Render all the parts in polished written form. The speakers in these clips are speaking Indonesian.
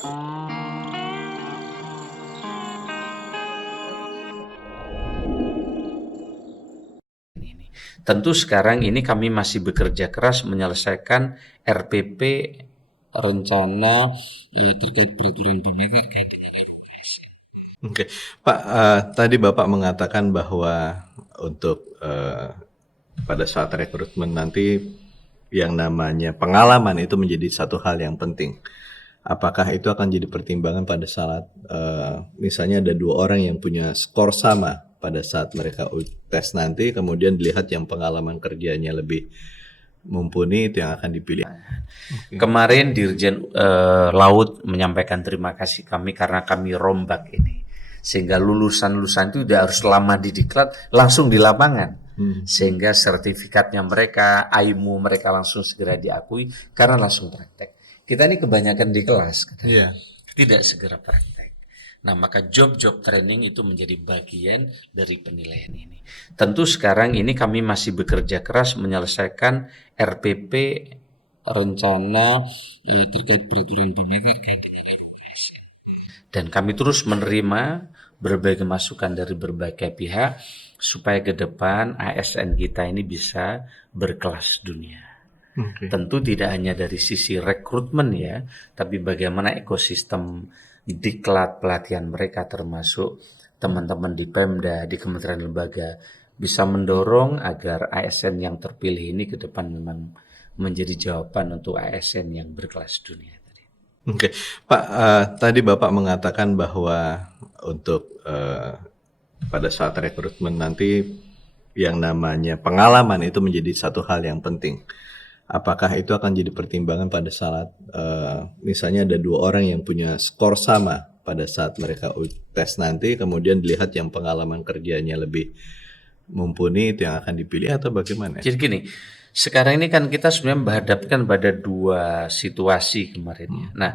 Ini. Tentu sekarang ini kami masih bekerja keras menyelesaikan RPP rencana terkait peraturan pemerintah terkait dengan RUASN. Oke, Pak, tadi Bapak mengatakan bahwa untuk pada saat rekrutmen nanti yang namanya pengalaman itu menjadi satu hal yang penting. Apakah itu akan jadi pertimbangan pada saat misalnya ada dua orang yang punya skor sama pada saat mereka tes nanti, kemudian dilihat yang pengalaman kerjanya lebih mumpuni, itu yang akan dipilih. Kemarin Dirjen Laut menyampaikan terima kasih kami karena kami rombak ini. Sehingga lulusan-lulusan itu tidak harus lama di diklat, langsung di lapangan. Sehingga sertifikatnya mereka, AIMU mereka langsung segera diakui karena langsung praktek. Kita ini kebanyakan di kelas, tidak segera praktek. Nah, maka job-job training itu menjadi bagian dari penilaian ini. Tentu sekarang ini kami masih bekerja keras menyelesaikan RPP rencana terkait peraturan pemerintah terkait dengan RUASN. Dan kami terus menerima berbagai masukan dari berbagai pihak supaya ke depan ASN kita ini bisa berkelas dunia. Tentu tidak hanya dari sisi rekrutmen ya, tapi bagaimana ekosistem diklat pelatihan mereka termasuk teman-teman di Pemda, di kementerian lembaga bisa mendorong agar ASN yang terpilih ini ke depan memang menjadi jawaban untuk ASN yang berkelas dunia. Oke, Pak, tadi Bapak mengatakan bahwa untuk pada saat rekrutmen nanti yang namanya pengalaman itu menjadi satu hal yang penting. Apakah itu akan jadi pertimbangan pada saat misalnya ada dua orang yang punya skor sama pada saat mereka tes nanti, kemudian dilihat yang pengalaman kerjanya lebih mumpuni, itu yang akan dipilih atau bagaimana? Jadi gini, sekarang ini kan kita sebenarnya menghadapkan pada dua situasi kemarin ya. Nah,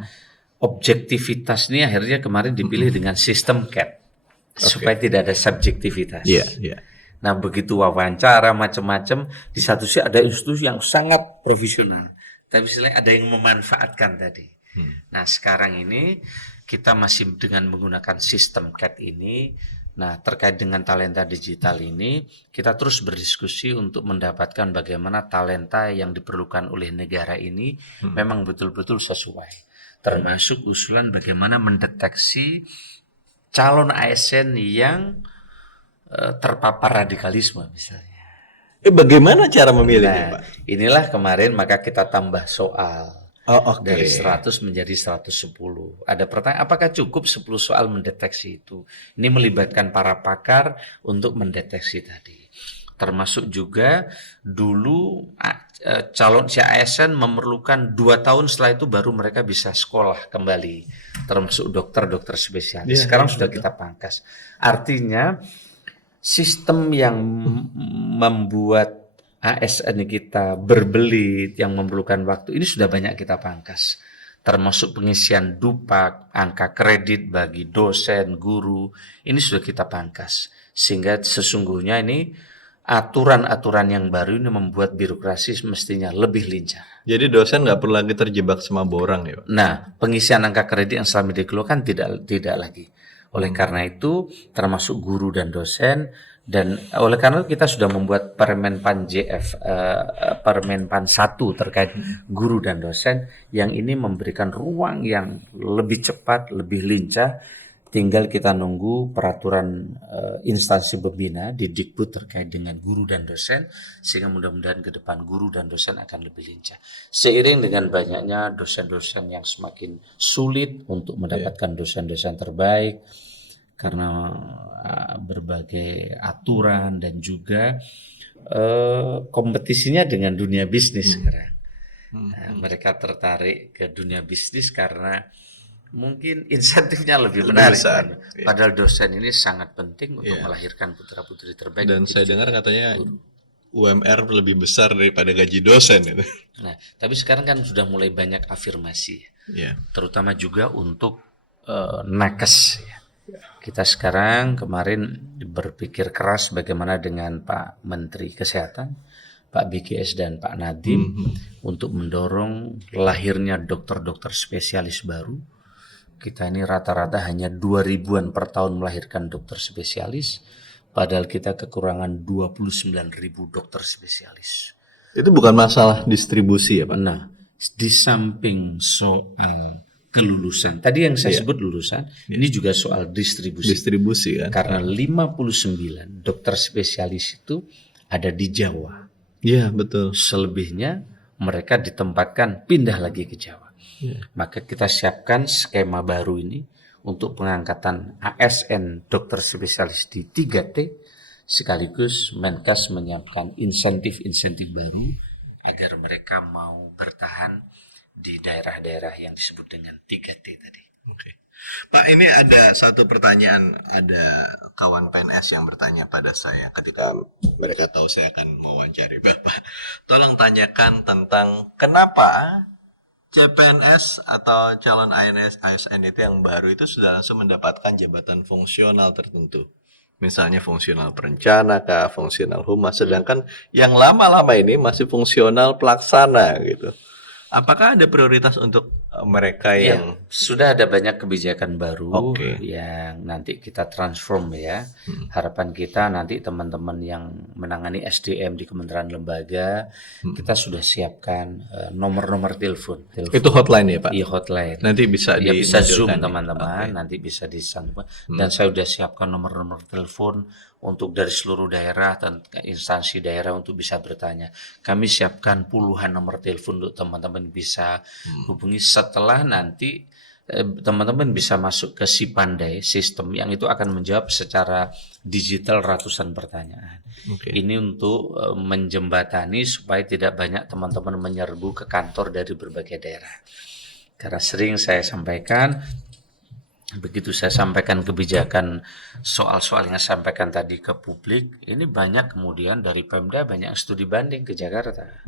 objektivitas ini akhirnya kemarin dipilih dengan sistem CAT supaya tidak ada subjektivitas. Nah, begitu wawancara macam-macam, di satu sisi ada institusi yang sangat profesional, tapi selain ada yang memanfaatkan tadi. Nah, sekarang ini kita masih dengan menggunakan sistem CAT ini. Nah, terkait dengan talenta digital ini, kita terus berdiskusi untuk mendapatkan bagaimana talenta yang diperlukan oleh negara ini memang betul-betul sesuai. Termasuk usulan bagaimana mendeteksi calon ASN yang terpapar radikalisme misalnya. Bagaimana cara memilihnya, Pak? Inilah kemarin maka kita tambah soal. Dari 100 menjadi 110. Ada pertanyaan, apakah cukup 10 soal mendeteksi itu? Ini melibatkan para pakar untuk mendeteksi tadi. Termasuk juga dulu calon ASN memerlukan 2 tahun, setelah itu baru mereka bisa sekolah kembali. Termasuk dokter-dokter spesialis. Sekarang sudah kita pangkas. Artinya sistem yang membuat ASN kita berbelit, yang memerlukan waktu, ini sudah banyak kita pangkas. Termasuk pengisian dupak, angka kredit bagi dosen, guru, ini sudah kita pangkas. Sehingga sesungguhnya ini aturan-aturan yang baru ini membuat birokrasi mestinya lebih lincah. Jadi dosen nggak perlu lagi terjebak sama borang ya, Pak? Nah, pengisian angka kredit yang selama dikeluarkan tidak lagi. Oleh karena itu, termasuk guru dan dosen, dan oleh karena itu kita sudah membuat Permenpan JF, Permenpan 1 terkait guru dan dosen, yang ini memberikan ruang yang lebih cepat, lebih lincah. Tinggal kita nunggu peraturan instansi pembina di Dikbud terkait dengan guru dan dosen, sehingga mudah-mudahan ke depan guru dan dosen akan lebih lincah. Seiring dengan banyaknya dosen-dosen yang semakin sulit untuk mendapatkan dosen-dosen terbaik, karena berbagai aturan dan juga kompetisinya dengan dunia bisnis sekarang. Mereka tertarik ke dunia bisnis karena mungkin insentifnya lebih menarik. Padahal dosen ini sangat penting untuk melahirkan putra-putri terbaik. Dan saya dengar katanya UMR lebih besar daripada gaji dosen itu. Nah, tapi sekarang kan sudah mulai banyak afirmasi, terutama juga untuk nakes. Kita sekarang kemarin berpikir keras bagaimana dengan Pak Menteri Kesehatan, Pak BGS dan Pak Nadiem untuk mendorong lahirnya dokter-dokter spesialis baru Kita ini rata-rata hanya 2.000-an per tahun melahirkan dokter spesialis, padahal kita kekurangan 29.000 dokter spesialis. Itu bukan masalah distribusi ya Pak? Nah, di samping soal kelulusan, tadi yang saya sebut lulusan, ini juga soal distribusi. Distribusi kan? Karena 59 dokter spesialis itu ada di Jawa. Iya betul. Selebihnya mereka ditempatkan pindah lagi ke Jawa. Maka kita siapkan skema baru ini untuk pengangkatan ASN dokter spesialis di 3T, sekaligus Menkes menyiapkan insentif-insentif baru agar mereka mau bertahan di daerah-daerah yang disebut dengan 3T tadi. Oke. Pak, ini ada satu pertanyaan, ada kawan PNS yang bertanya pada saya ketika mereka tahu saya akan mewawancari Bapak. Tolong tanyakan tentang kenapa CPNS atau calon ASN itu yang baru itu sudah langsung mendapatkan jabatan fungsional tertentu. Misalnya fungsional perencana kah, fungsional humas, sedangkan yang lama-lama ini masih fungsional pelaksana gitu. Apakah ada prioritas untuk mereka yang sudah ada banyak kebijakan baru Oke. yang nanti kita transform ya. Harapan kita nanti teman-teman yang menangani SDM di kementerian lembaga, kita sudah siapkan nomor-nomor telepon. itu hotline ya Pak? Iya, hotline. Nanti bisa Ya, bisa Zoom dimunculkan ya? teman-teman, nanti bisa disambung. Dan saya sudah siapkan nomor-nomor telepon untuk dari seluruh daerah dan instansi daerah untuk bisa bertanya. Kami siapkan puluhan nomor telepon untuk teman-teman bisa hubungi. Setelah nanti teman-teman bisa masuk ke Sipandai sistem yang itu akan menjawab secara digital ratusan pertanyaan. Ini untuk menjembatani supaya tidak banyak teman-teman menyerbu ke kantor dari berbagai daerah. Karena sering saya sampaikan, begitu saya sampaikan kebijakan soal-soal yang saya sampaikan tadi ke publik, ini banyak kemudian dari Pemda banyak studi banding ke Jakarta.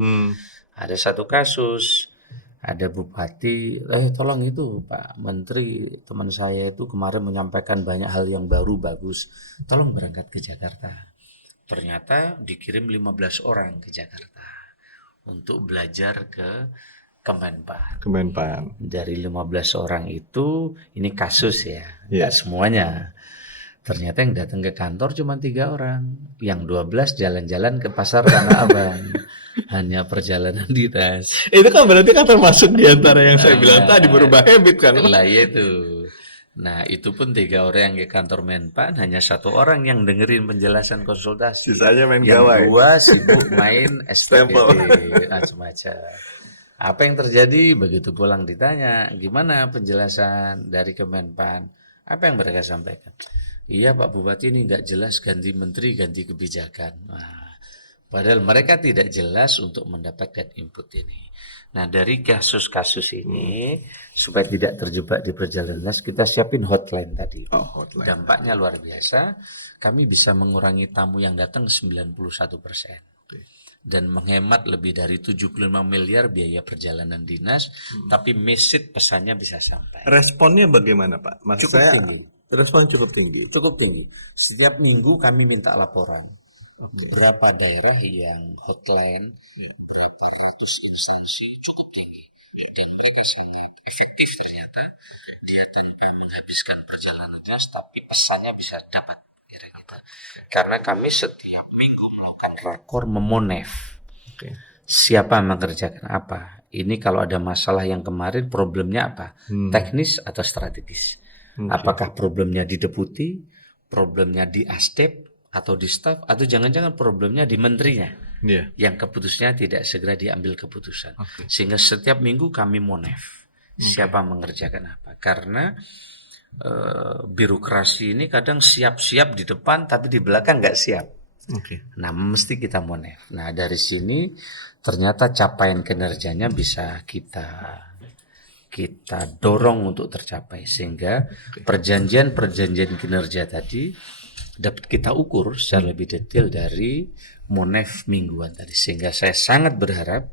Ada satu kasus, ada bupati, tolong itu Pak Menteri, teman saya itu kemarin menyampaikan banyak hal yang baru bagus, tolong berangkat ke Jakarta. Ternyata dikirim 15 orang ke Jakarta untuk belajar ke Kemenpan. Dari 15 orang itu, ini kasus ya, nggak semuanya. Ternyata yang datang ke kantor cuma 3 orang, yang 12 jalan-jalan ke pasar Tanah Abang. Hanya perjalanan dinas. Itu kan berarti kan termasuk di antara yang saya bilang tadi berubah habit kan? Lah ya itu. Nah itu pun 3 orang yang ke kantor Menpan, hanya 1 orang yang dengerin penjelasan konsultasi. Sisanya main yang gawai. 2 sibuk main SPPD, macam-macam. Apa yang terjadi begitu pulang ditanya, gimana penjelasan dari Kemenpan? Apa yang mereka sampaikan? Iya Pak Bupati ini nggak jelas, ganti menteri, ganti kebijakan. Nah, padahal mereka tidak jelas untuk mendapatkan input ini. Nah dari kasus-kasus ini, supaya tidak terjebak di perjalanan dinas, kita siapin hotline tadi. Hotline. Dampaknya luar biasa, kami bisa mengurangi tamu yang datang 91%. Dan menghemat lebih dari 75 miliar biaya perjalanan dinas, tapi message pesannya bisa sampai. Responnya bagaimana Pak? Maksud Cukup saya tinggi. respon cukup tinggi. Cukup tinggi. Setiap minggu kami minta laporan. Berapa daerah yang hotline, berapa ratus instansi, cukup tinggi. Dan mereka sangat efektif ternyata. Dia tanpa menghabiskan perjalanan dinas, tapi pesannya bisa dapat. Karena kami setiap minggu melakukan rakor memonef. Siapa mengerjakan apa? Ini kalau ada masalah yang kemarin problemnya apa? Teknis atau strategis? Apakah problemnya di deputi, problemnya di asdep atau di staf, atau jangan-jangan problemnya di menterinya? Yang keputusnya tidak segera diambil keputusan. Sehingga setiap minggu kami monef. Siapa mengerjakan apa? Karena birokrasi ini kadang siap-siap di depan tapi di belakang nggak siap. Nah mesti kita monef. Nah dari sini ternyata capaian kinerjanya bisa kita dorong untuk tercapai, sehingga perjanjian kinerja tadi dapat kita ukur secara lebih detail dari monef mingguan tadi. Sehingga saya sangat berharap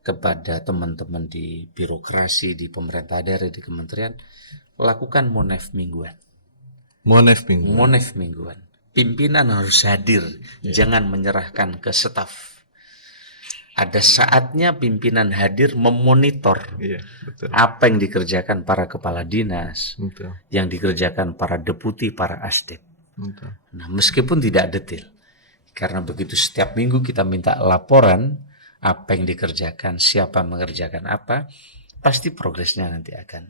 kepada teman-teman di birokrasi, di pemerintah daerah, di kementerian, lakukan monef mingguan. Monef mingguan. Pimpinan harus hadir, jangan menyerahkan ke staf. Ada saatnya pimpinan hadir memonitor Iya, betul. apa yang dikerjakan para kepala dinas, Betul. yang dikerjakan para deputi, para asdep. Betul. Nah, meskipun tidak detail, karena begitu setiap minggu kita minta laporan apa yang dikerjakan, siapa mengerjakan apa, pasti progresnya nanti akan